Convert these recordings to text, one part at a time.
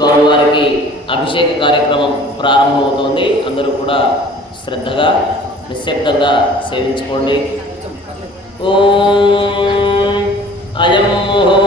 స్వామివారికి అభిషేక కార్యక్రమం ప్రారంభమవుతోంది. అందరూ కూడా శ్రద్ధగా నిశ్శబ్దంగా సేవించుకోండి. ఓ అయం మోహో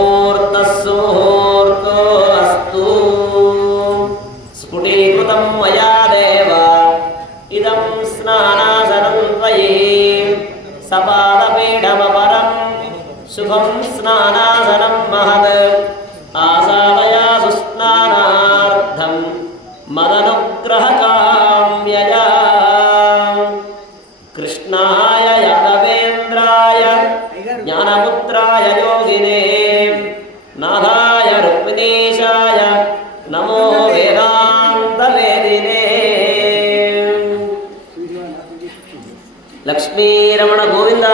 లక్ష్మీరమణ గోవింద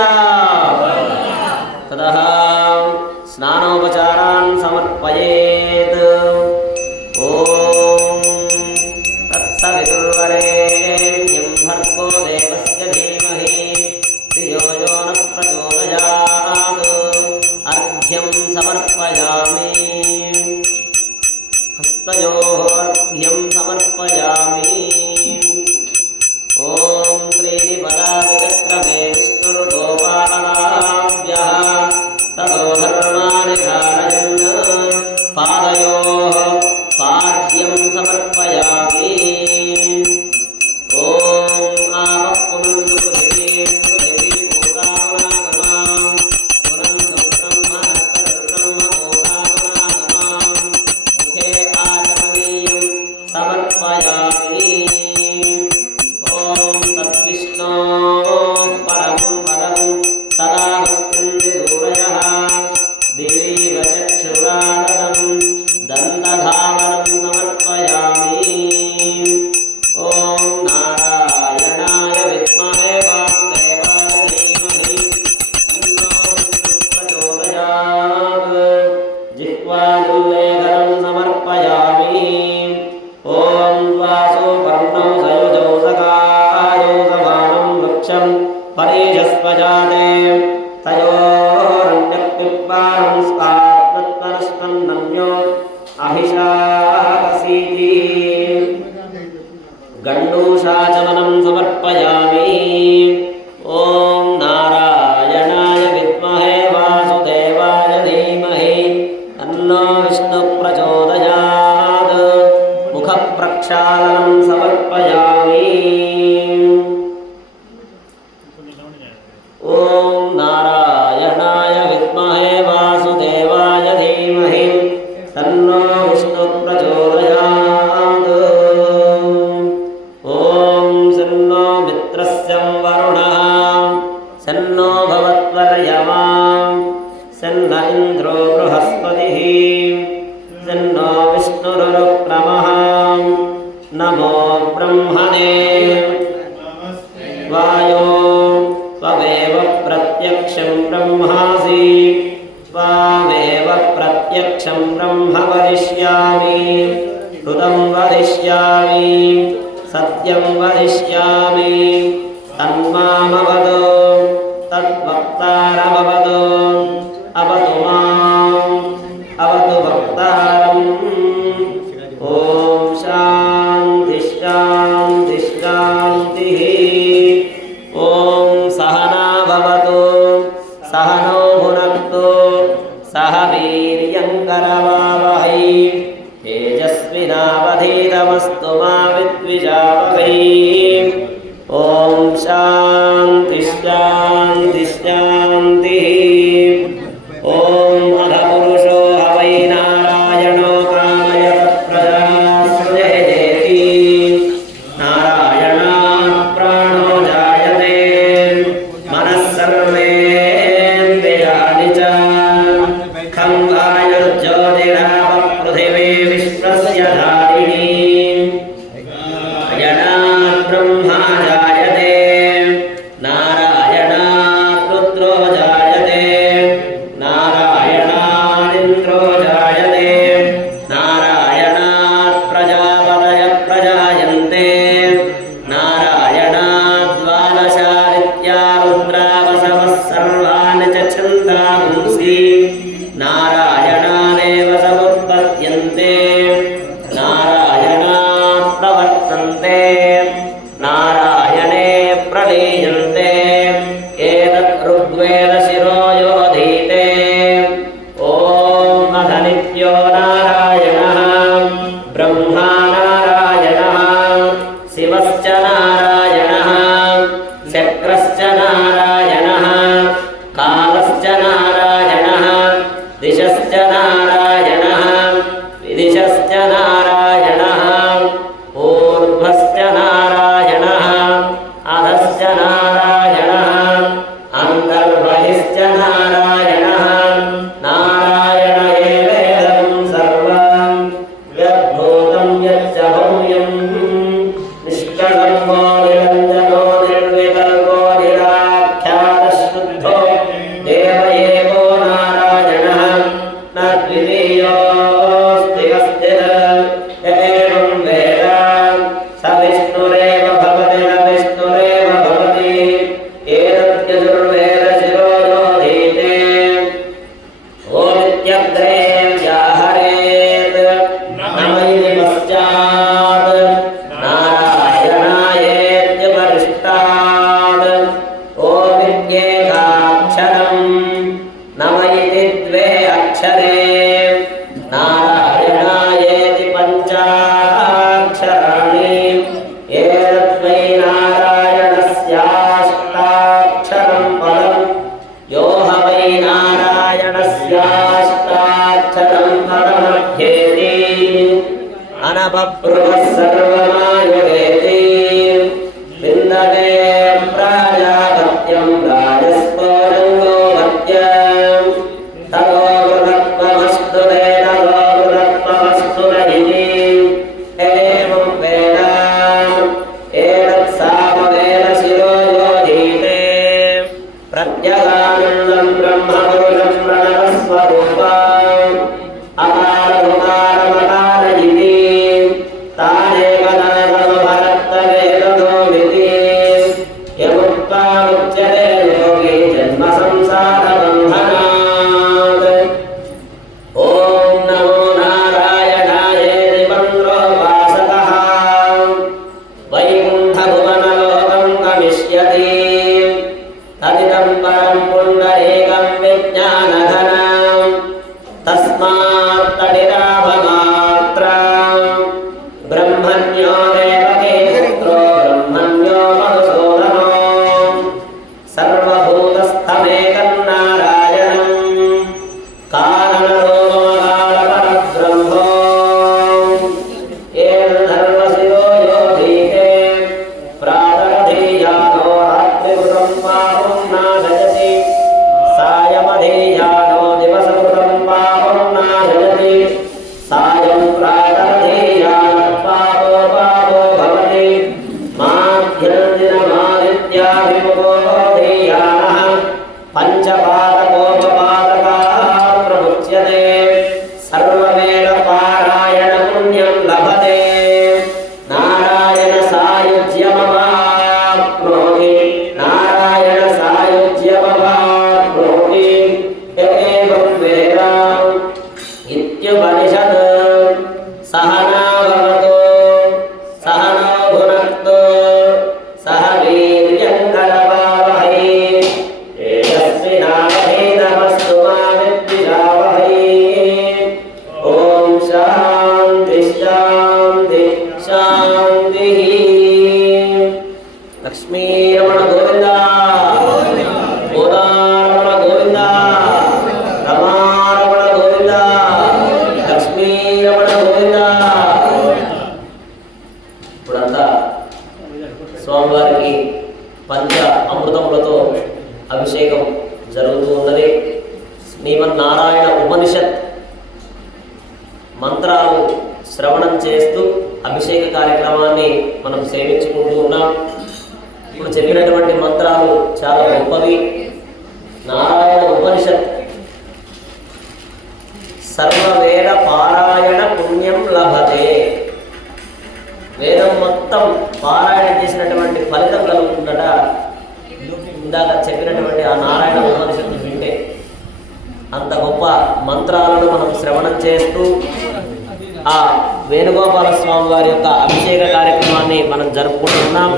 తద స్నానోపచారాన్ विष्णुर्नो विष्णुरुप्रमः नमो ब्रह्मणे वायो त्वमेव प्रत्यक्षं ब्रह्मासि त्वामेव प्रत्यक्षं ब्रह्म वदिष्यामि हृदं वदिष्यामि सत्यं वदिष्यामि तन्मामवद الرجال Narayana Bapak Rasa rasa ولا వేద పారాయణ పుణ్యం లభతే. వేదం మొత్తం పారాయణ చేసినటువంటి ఫలితం కలుగుతుందట. ఇందాక చెప్పినటువంటి ఆ నారాయణ ఉపనిషత్తు వింటే అంత గొప్ప మంత్రాలను మనం శ్రవణం చేస్తూ ఆ వేణుగోపాల స్వామి వారి యొక్క అభిషేక కార్యక్రమాన్ని మనం జరుపుకుంటున్నాం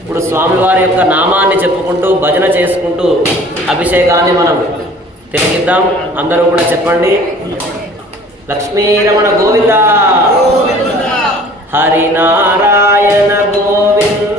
ఇప్పుడు స్వామివారి యొక్క నామాన్ని చెప్పుకుంటూ భజన చేసుకుంటూ అభిషేకాన్ని మనం తిరిగిద్దాం అందరూ కూడా చెప్పండి. లక్ష్మీరమణ గోవింద? హరినారాయణ గోవింద?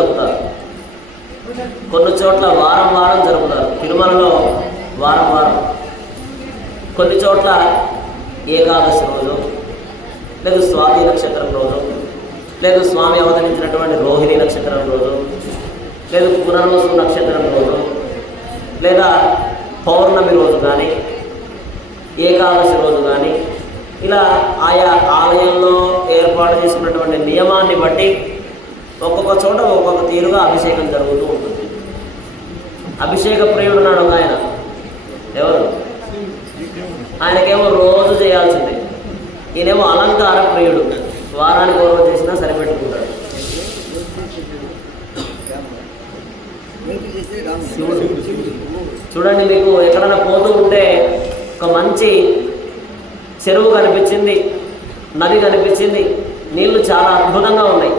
జరుపుతారు. కొన్ని చోట్ల వారం వారం జరుపుతారు. తిరుమలలో వారం వారం. కొన్ని చోట్ల ఏకాదశి రోజు లేదు స్వాతి నక్షత్రం రోజు లేదు స్వామి అవతరించినటువంటి రోహిణి నక్షత్రం రోజు లేదు పునర్వసు నక్షత్రం రోజు లేదా పౌర్ణమి రోజు కానీ ఏకాదశి రోజు కానీ ఇలా ఆయా ఆలయంలో ఏర్పాటు చేసుకున్నటువంటి నియమాన్ని బట్టి ఒక్కొక్క చోట ఒక్కొక్క తీరుగా అభిషేకం జరుగుతూ ఉంటుంది. అభిషేక ప్రియుడు ఉన్నాడు ఒక ఆయన. ఎవరు? ఆయనకేమో రోజు చేయాల్సిందే. ఈయనేమో అలంకార ప్రియుడు. వారానికి రోజు చేసినా సరిపెట్టుకుంటాడు. చూడండి మీకు ఎక్కడైనా పోతూ ఉంటే ఒక మంచి చెరువు కనిపించింది నది కనిపించింది నీళ్ళు చాలా అద్భుతంగా ఉన్నాయి.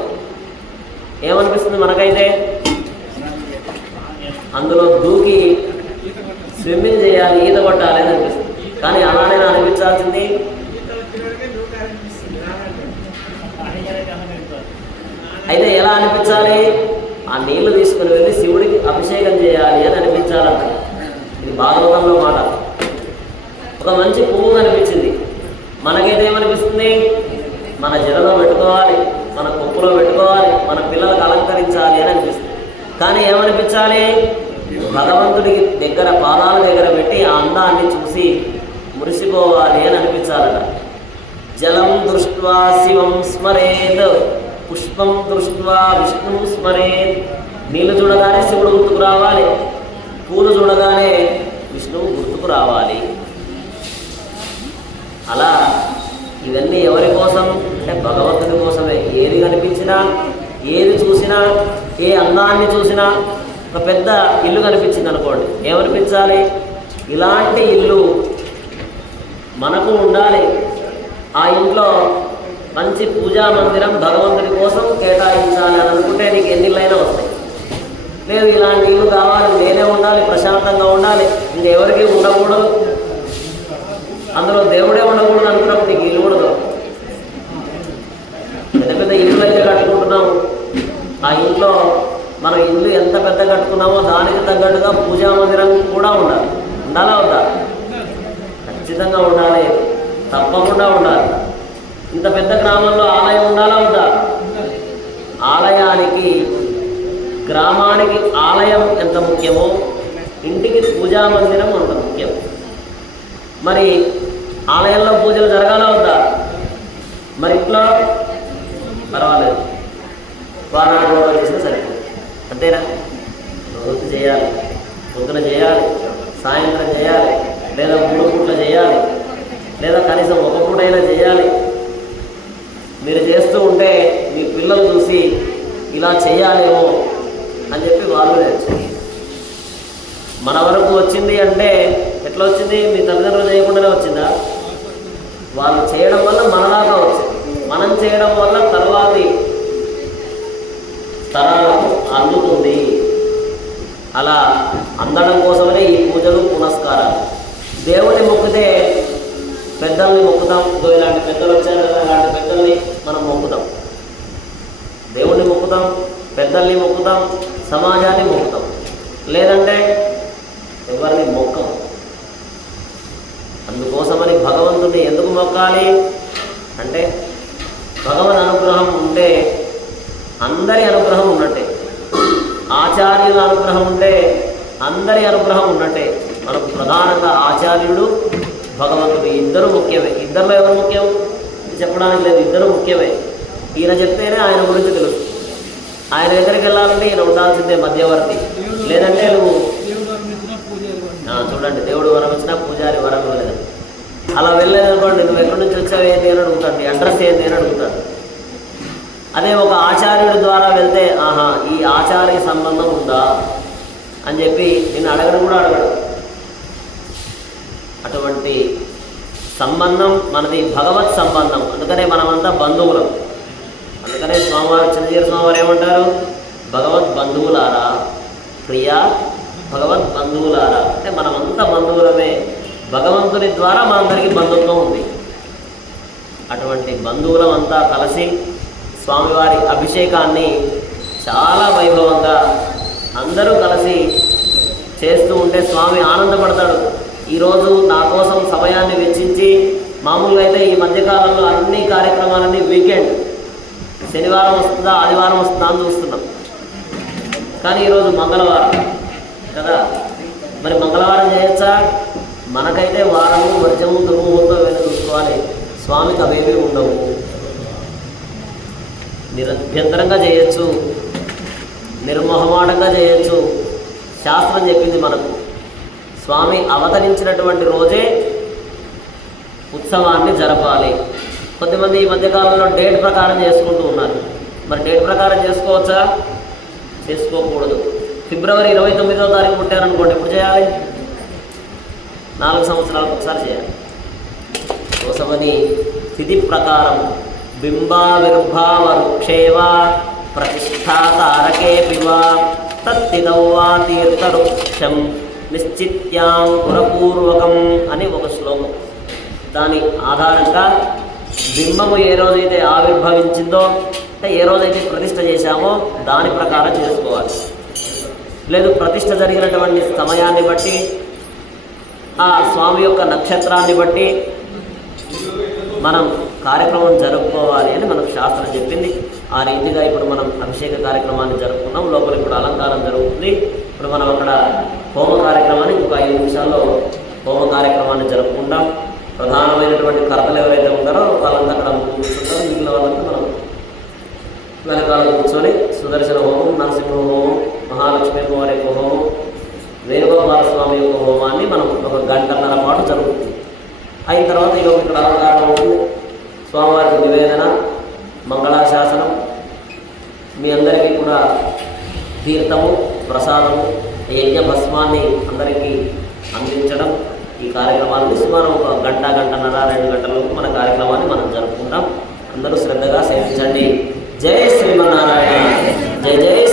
ఏమనిపిస్తుంది మనకైతే? అందులో దూకి స్విమ్మింగ్ చేయాలి ఈత కొట్టాలి అని అనిపిస్తుంది. కానీ అలానే అనిపించాల్సింది అయితే ఎలా అనిపించాలి? ఆ నీళ్ళు తీసుకుని వెళ్ళి శివుడికి అభిషేకం చేయాలి అని అనిపించాలంట. ఇది భాగవతంలో మాట. ఒక మంచి పువ్వు కనిపించింది. మనకైతే ఏమనిపిస్తుంది? మన జలలో పెట్టుకోవాలి. మన కొప్పులో పెట్టుకోవాలి మన పిల్లలకు అలంకరించాలి అని అనిపిస్తుంది. కానీ ఏమనిపించాలి? భగవంతుడికి దగ్గర పాదాల దగ్గర పెట్టి ఆ అందాన్ని చూసి మురిసిపోవాలి అని అనిపించాలట. జలం దృష్ట్వా శివం స్మరేత్ పుష్పం దృష్ట్వా విష్ణు స్మరేత్. నీళ్ళు చూడగానే శివుడు గుర్తుకు రావాలి. పూలు చూడగానే విష్ణువు గుర్తుకు రావాలి. అలా ఇవన్నీ ఎవరి కోసం? అంటే భగవంతుడి కోసమే. ఏది కనిపించినా ఏది చూసినా ఏ అందాన్ని చూసినా ఒక పెద్ద ఇల్లు కనిపించింది అనుకోండి. ఏమనిపించాలి? ఇలాంటి ఇల్లు మనకు ఉండాలి. ఆ ఇంట్లో మంచి పూజా మందిరం భగవంతుడి కోసం కేటాయించాలి అని అనుకుంటే నీకు ఎన్ని ఇళ్ళైనా వస్తాయి. లేదు ఇలాంటి ఇల్లు కావాలి. నేనే ఉండాలి ప్రశాంతంగా ఉండాలి. ఇంకెవరికి ఉండకూడదు. అందులో దేవుడే ఉండకూడదు అనుకున్నప్పుడు నీకు ఇల్లు కూడా పెద్ద పెద్ద ఇల్లు అయితే కట్టుకుంటున్నాము. ఆ ఇంట్లో మనం ఇల్లు ఎంత పెద్ద కట్టుకున్నామో దానికి తగ్గట్టుగా పూజా మందిరం కూడా ఉండాలి. ఉండాలా వద్దా? ఖచ్చితంగా ఉండాలి. తప్పకుండా ఉండాలి. ఇంత పెద్ద గ్రామంలో ఆలయం ఉండాలా వద్దా? ఆలయానికి గ్రామానికి ఆలయం ఎంత ముఖ్యమో ఇంటికి పూజా మందిరం అంత ముఖ్యం. మరి ఆలయంలో పూజలు జరగాల వద్దా? మరి ఇంట్లో పర్వాలేదు. వారానికి రోజులు చేసినా సరిపోదు. అంతేనా? రోజు చేయాలి. పొద్దున చేయాలి. సాయంత్రం చేయాలి. లేదా మూడు పూట్ల చేయాలి. లేదా కనీసం ఒక పూటైనా చేయాలి. మీరు చేస్తూ ఉంటే మీ పిల్లలు చూసి ఇలా చేయాలేమో అని చెప్పి వాళ్ళు నేర్చుకుంటారు. మన వరకు వచ్చింది అంటే ఎట్లా వచ్చింది? మీ తల్లిదండ్రులు చేయకుండానే వచ్చిందా? వాళ్ళు చేయడం వల్ల మనలాగా వచ్చింది. మనం చేయడం వల్ల తర్వాతి తరాలకు అందుతుంది. అలా అందడం కోసమనే ఈ పూజలు పునస్కారాలు. దేవుని మొక్కితే పెద్దల్ని మొక్కుతాం. ఇదో ఇలాంటి పెద్దలు వచ్చారు కదా ఇలాంటి పెద్దల్ని మనం మొక్కుతాం. దేవుణ్ణి మొక్కుతాం పెద్దల్ని మొక్కుతాం సమాజాన్ని మొక్కుతాం. లేదంటే ఎవరిని మొక్కం. అందుకోసమని భగవంతుడిని ఎందుకు మొక్కాలి? అంటే భగవన్ అనుగ్రహం ఉంటే అందరి అనుగ్రహం ఉన్నట్టే. ఆచార్యుల అనుగ్రహం ఉంటే అందరి అనుగ్రహం ఉన్నట్టే. మనకు ప్రధానంగా ఆచార్యుడు భగవంతుడు ఇద్దరు ముఖ్యమే. ఇద్దరిలో ఎవరు ముఖ్యం? చెప్పడానికి లేదు ఇద్దరు ముఖ్యమే. ఈయన చెప్తేనే ఆయన గురించి తెలుసు. ఆయన దగ్గరికి వెళ్ళాలంటే ఈయన ఉండాల్సిందే మధ్యవర్తి. లేదంటే నువ్వు చూడండి దేవుడు వరం ఇచ్చినా లేదు అలా వెళ్ళలేదనుకోండి నువ్వు ఎక్కడి నుంచి వచ్చావు ఏంటి అని అడుగుతాడు. నీ అడ్రస్ ఏంటి అని అడుగుతాడు. అదే ఒక ఆచార్యుడి ద్వారా వెళ్తే ఆహా ఈ ఆచార్య సంబంధం ఉందా? అని చెప్పి నేను అడగడం కూడా అడగడు. అటువంటి సంబంధం మనది భగవత్ సంబంధం. అందుకనే మనమంతా బంధువులం. అందుకనే స్వామివారు చిన్నజీర స్వామివారు ఏమంటారు? భగవత్ బంధువులారా ప్రియా భగవత్ బంధువులారా. అంటే మనమంతా బంధువులమే. భగవంతుని ద్వారా మా అందరికీ బంధుత్వం ఉంది. అటువంటి బంధువులం అంతా కలిసి స్వామివారి అభిషేకాన్ని చాలా వైభవంగా అందరూ కలిసి చేస్తూ ఉంటే స్వామి ఆనందపడతాడు. ఈరోజు నా కోసం సమయాన్ని వెచ్చించి మామూలుగా అయితే ఈ మధ్యకాలంలో అన్ని కార్యక్రమాలన్నీ వీకెండ్. శనివారం వస్తుందా ఆదివారం వస్తుందా అని చూస్తున్నాం. కానీ ఈరోజు మంగళవారం. కదా? మరి మంగళవారం చేయొచ్చా? మనకైతే వారము వర్జము దుర్ముహూర్తం వెళ్ళి చూసుకోవాలి స్వామికి అవేవి ఉండవు. నిరభ్యంతరంగా చేయొచ్చు. నిర్మోహమాటంగా చేయొచ్చు. శాస్త్రం చెప్పింది మనకు. స్వామి అవతరించినటువంటి రోజే ఉత్సవాన్ని జరపాలి. కొద్దిమంది ఈ మధ్యకాలంలో డేట్ ప్రకారం చేసుకుంటూ ఉన్నారు. మరి డేట్ ప్రకారం చేసుకోవచ్చా? చేసుకోకూడదు. ఫిబ్రవరి ఇరవై తొమ్మిదో తారీఖు పుట్టారనుకోండి ఎప్పుడు చేయాలి? నాలుగు సంవత్సరాలకు ఒకసారి చేయాలి. కోసమని స్థితి ప్రకారం బింబావిర్భావ వృక్షేవ ప్రతిష్టాతారకే పివా తత్తిదౌవా వా నిశ్చిత్యాం పురపూర్వకం అని ఒక శ్లోకం. దాని ఆధారంగా బింబము ఏ రోజైతే ఆవిర్భవించిందో అంటే ఏ రోజైతే ప్రతిష్ట చేశామో దాని ప్రకారం చేసుకోవాలి. లేదు ప్రతిష్ట జరిగినటువంటి సమయాన్ని బట్టి ఆ స్వామి యొక్క నక్షత్రాన్ని బట్టి మనం కార్యక్రమం జరుపుకోవాలి అని మనకు శాస్త్రం చెప్పింది. ఆ రీతిగా ఇప్పుడు మనం అభిషేక కార్యక్రమాన్ని జరుపుకున్నాం. లోపల ఇప్పుడు అలంకారం జరుగుతుంది. ఇప్పుడు మనం అక్కడ హోమ కార్యక్రమాన్ని ఇంకొక ఐదు నిమిషాల్లో హోమ కార్యక్రమాన్ని జరుపుకుంటాం. ప్రధానమైనటువంటి కర్తలు ఎవరైతే ఉంటారో వాళ్ళంతా అక్కడ ముందు కూర్చుంటారు. మిగిలిన వాళ్ళంతా మనం వెనకాల కూర్చొని సుదర్శన హోమం నరసింహ హోమం మహాలక్ష్మి కుమారి హోమం వేణుగోపాల స్వామి యొక్క హోమాన్ని మనం ఒక గంటన్నర పాటు జరుగుతుంది. అయిన తర్వాత ఈ ఇక్కడ అలంకారం ఉంటుంది స్వామివారికి నివేదన మంగళాశాసనం మీ అందరికీ కూడా తీర్థము ప్రసాదము యజ్ఞ భస్మాన్ని అందరికీ అందించడం. ఈ కార్యక్రమాన్ని సుమారు ఒక గంట గంటన్నర రెండు గంటలకు మన కార్యక్రమాన్ని మనం జరుపుకుంటాం. అందరూ శ్రద్ధగా సేవించండి. జై శ్రీమన్నారాయణ. జై జై